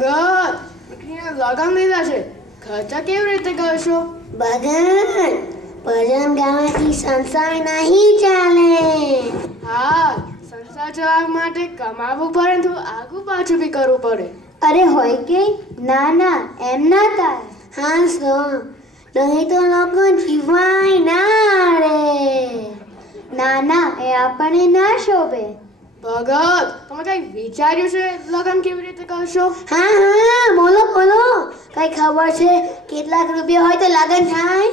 ભગત, દીકરીને લગન લીધા છે, ખર્ચા કેવી રીતે કરશો? ભગત, ભજન ગાવાથી સંસાર નહીં ચાલે. હા, સંસાર ચલાવવા માટે કમાવવું પડે, થોડું આગું પાછું બી કરવું પડે. અરે હોય કે ના ના એમ ના થાય. હા સો નહીં તો લોકો જીવાય ના રે. ના ના એ આપણને ના શોભે. ભગત, તમે કઈ વિચાર્યું છે લગન કેવી રીતે કરશો? હા હા બોલો બોલો, કઈ ખબર છે કેટલાક રૂપિયા હોય તો લગન થાય?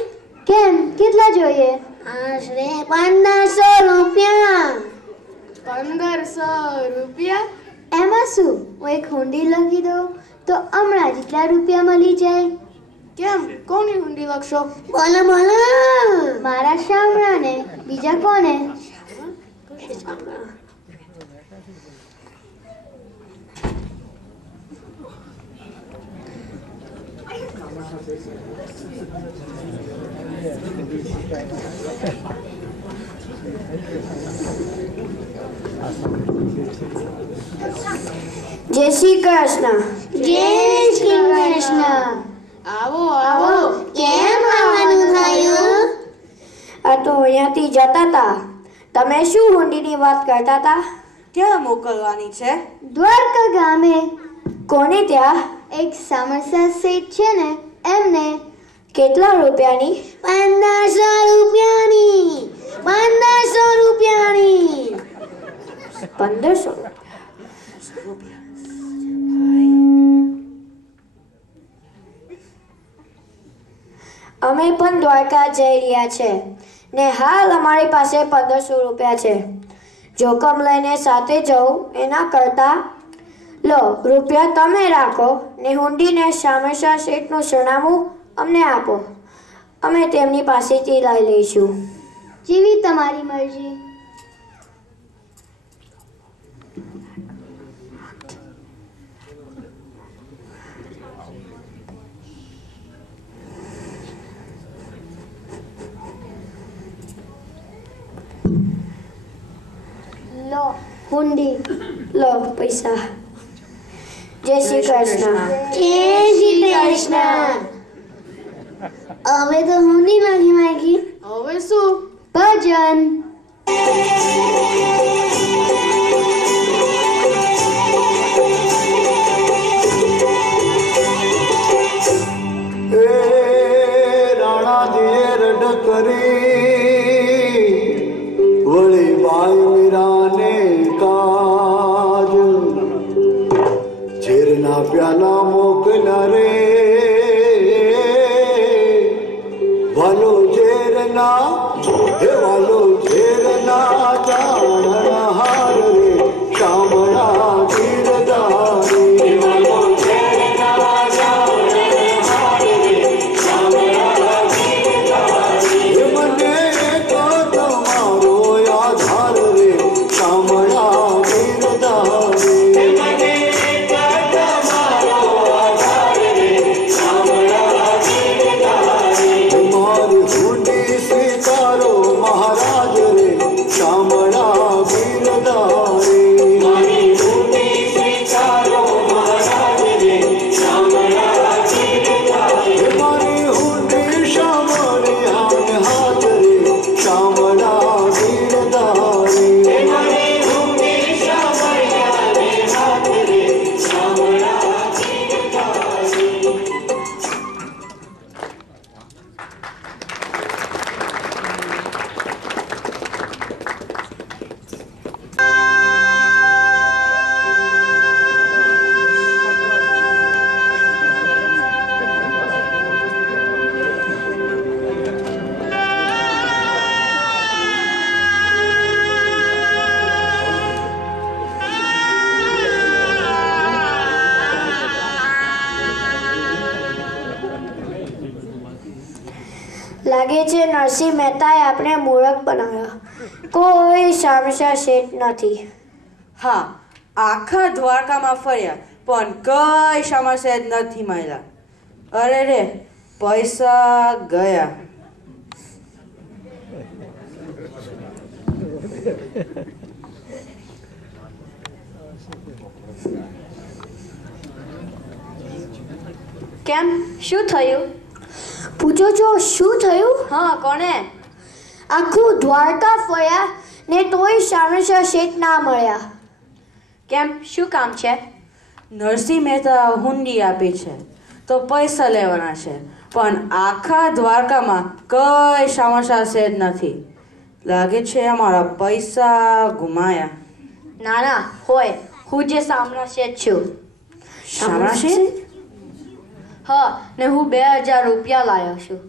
કેમ કેટલા જોઈએ? આશરે 1500 રૂપિયા. 1500 રૂપિયા? એમાં શું, હું એક હુંડી લખી દઉં તો હમણાં જેટલા રૂપિયા મળી જાય. કેમ, કોની હુંડી લખશો? બોલો બોલો. મારા શામળાને, બીજા કોને? જય શ્રી કૃષ્ણ. જય શ્રી કૃષ્ણ. આવો આવો. કેમ આવવાનું થયું? આ તો અહીંયાથી જતા હતા. તમે શું હુંડીની વાત કરતા હતા? ક્યાં મોકલવાની છે? દ્વારકા ગામે. કોને ત્યાં? એક સામરસા શેઠ છે ને એમને. કેટલા રૂપિયાની? 1500 રૂપિયાની. 1500 રૂપિયાની. 1500. અમે પણ દ્વારકા જઈ રહ્યા છે ને હાલ અમારી પાસે 1500 રૂપિયા છે. જોખમ લઈને સાથે જવું એના કરતા લો રૂપિયા તમે રાખો ને હુંડીને શામળા શેઠનું સરનામું અમને આપો, અમે તેમની પાસેથી લઈ લઈશું. જેવી તમારી મરજી. લો હુંડી. લો પૈસા. જય શ્રી કૃષ્ણ. જય શ્રી કૃષ્ણ. હવે તો હુંડી નથી માંગી. હવે શું? ભજન. રાણા દિયર ડકરી વળી બાઈ મીરાને કાજ ઝેરના પ્યાલા મોકલા રે વાલો ઝેરના હે વાલો ઝેરના ચારણ હાર રે શામળા ગીરધારી વાલો ઝેરના ચારણ હાર રે શામળા ગીરધારી મને તો તમારો આધાર રે શામળા ગીરધારી મને તો તમારો આધાર રે શામળા ગીરધારી મારી હુંડી સ્વીકારો મહારાજ રે શામળા ગીરધારી મારી હુંડી સ્વીકારો મહારાજ રે શામળા ગીરધારી મારી હુંડી શામળિયા હાથ રે શામળા ગીરધારી મારી હુંડી શામળિયા હાથ રે શામળા ગીરધારી. લાગે છે નરસિંહ મહેતાએ આપણે મૂરખ બનાવ્યા. કોઈ શામળા શેઠ નથી. હા, આખા દ્વારકામાં ફર્યા પણ કઈ સમસ્યા જ નથી મળ્યા. અરે રે, પૈસા ગયા. કેમ શું થયું? પૂછો છો શું થયું? હા, કોને? આખું દ્વારકા ફર્યા ને તોય શામેશા શેઠ ના મળ્યા. કેમ શું કામ છે? નરસિંહ મહેતા હુંડી આપી છે તો પૈસા લેવાના છે, પણ આખા દ્વારકામાં કઈ શામળશા શેઠ નથી. લાગે છે અમારા પૈસા ગુમાયા. ના ના હોય, હું જે શામળા શેઠ છું. શામળા શેઠ? હા, ને હું 2000 રૂપિયા લાવ્યો છું.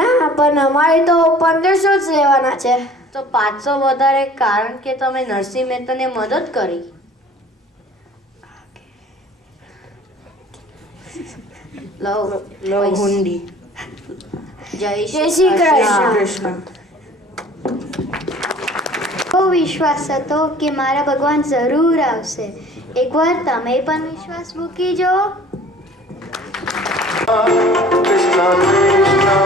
ના, પણ અમારે તો 1500 જ લેવાના છે. તો 500 વધારે, કારણ કે તમે નરસિંહ મહેતાને મદદ કરી. લો હુંડી. જય જય શ્રી કૃષ્ણ. કૃષ્ણ. બહુ વિશ્વાસ હતો કે મારા ભગવાન જરૂર આવશે. એકવાર તમે પણ વિશ્વાસ મૂકી જો. Krishna Krishna